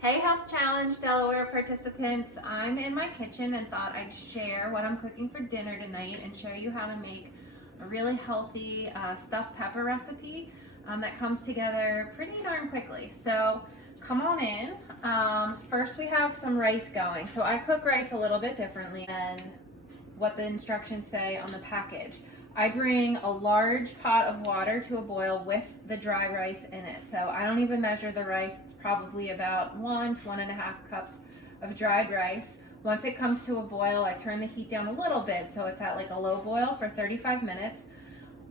Hey Health Challenge Delaware participants, I'm in my kitchen and thought I'd share what I'm cooking for dinner tonight and show you how to make a really healthy stuffed pepper recipe that comes together pretty darn quickly. So come on in. First we have some rice going. So I cook rice a little bit differently than what the instructions say on the package. I bring a large pot of water to a boil with the dry rice in it. So I don't even measure the rice. It's probably about 1 to 1.5 cups of dried rice. Once it comes to a boil, I turn the heat down a little bit so it's at like a low boil for 35 minutes.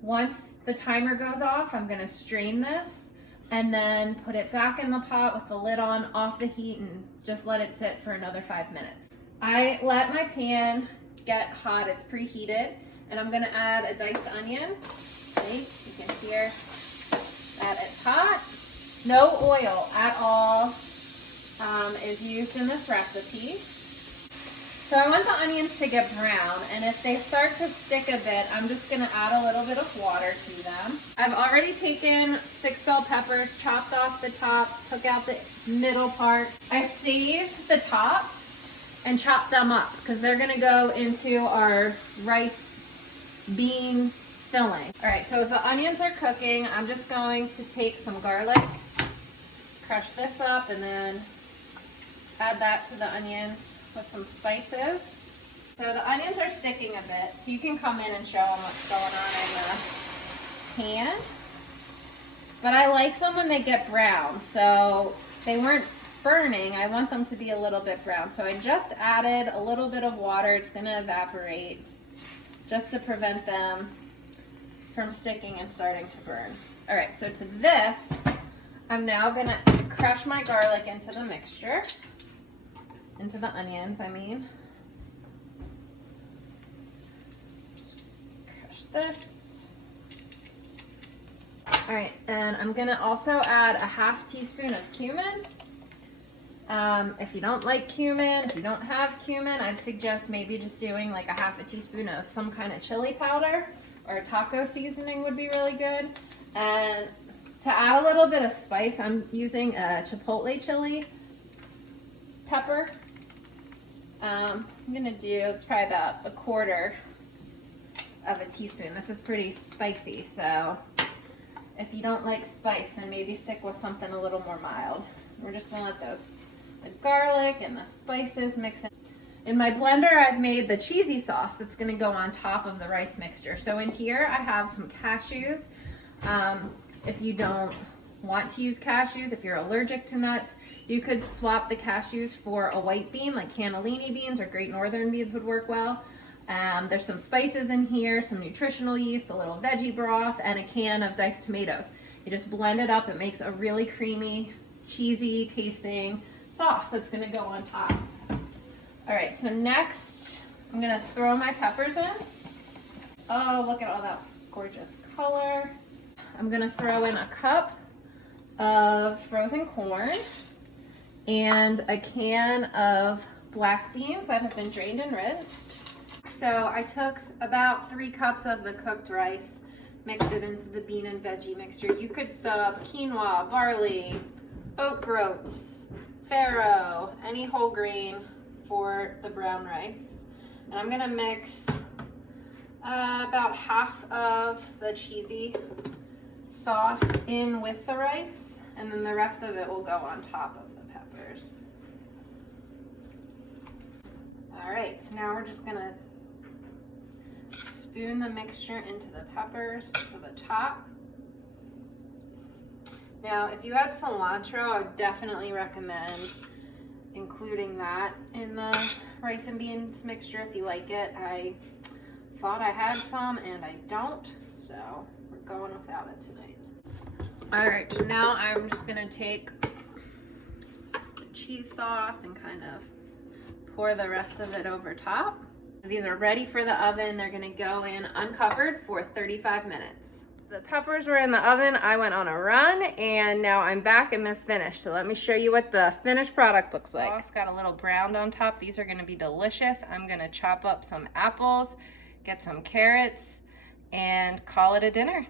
Once the timer goes off, I'm gonna strain this and then put it back in the pot with the lid on, off the heat, and just let it sit for another 5 minutes. I let my pan get hot, it's preheated, and I'm gonna add a diced onion. See, you can hear that it's hot. No oil at all is used in this recipe. So I want the onions to get brown, and if they start to stick a bit, I'm just gonna add a little bit of water to them. I've already taken 6 bell peppers, chopped off the top, took out the middle part. I saved the tops and chopped them up because they're gonna go into our rice bean filling. All right, so as the onions are cooking, I'm just going to take some garlic, crush this up, and then add that to the onions with some spices. So the onions are sticking a bit, so you can come in and show them what's going on in the pan. But I like them when they get brown, so they weren't burning. I want them to be a little bit brown. So I just added a little bit of water. It's gonna evaporate just to prevent them from sticking and starting to burn. All right, so to this, I'm now gonna crush my garlic into the mixture, into the onions, I mean. Crush this. All right, and I'm gonna also add a half teaspoon of cumin. If you don't like cumin, if you don't have cumin, I'd suggest maybe just doing like a half a teaspoon of some kind of chili powder or taco seasoning would be really good. And to add a little bit of spice, I'm using a chipotle chili pepper. I'm gonna do, it's probably about 1/4 of a teaspoon. This is pretty spicy, so if you don't like spice, then maybe stick with something a little more mild. We're just gonna let the garlic and the spices mix in. In my blender, I've made the cheesy sauce that's gonna go on top of the rice mixture. So in here, I have some cashews. If you don't want to use cashews, if you're allergic to nuts, you could swap the cashews for a white bean, like cannellini beans or Great Northern beans would work well. There's some spices in here, some nutritional yeast, a little veggie broth, and a can of diced tomatoes. You just blend it up. It makes a really creamy, cheesy tasting sauce that's gonna go on top. All right, so next I'm gonna throw my peppers in. Oh, look at all that gorgeous color. I'm gonna throw in a cup of frozen corn and a can of black beans that have been drained and rinsed. So I took about 3 cups of the cooked rice, mixed it into the bean and veggie mixture. You could sub quinoa, barley, oat groats, farro, any whole grain for the brown rice. And I'm gonna mix about half of the cheesy sauce in with the rice, and then the rest of it will go on top of the peppers. All right, so now we're just gonna spoon the mixture into the peppers to the top. Now, if you add cilantro, I would definitely recommend including that in the rice and beans mixture if you like it. I thought I had some and I don't, so we're going without it tonight. All right, so now I'm just gonna take the cheese sauce and kind of pour the rest of it over top. These are ready for the oven. They're gonna go in uncovered for 35 minutes. The peppers were in the oven. I went on a run and now I'm back and they're finished. So let me show you what the finished product looks like. Sauce got a little browned on top. These are gonna be delicious. I'm gonna chop up some apples, get some carrots, and call it a dinner.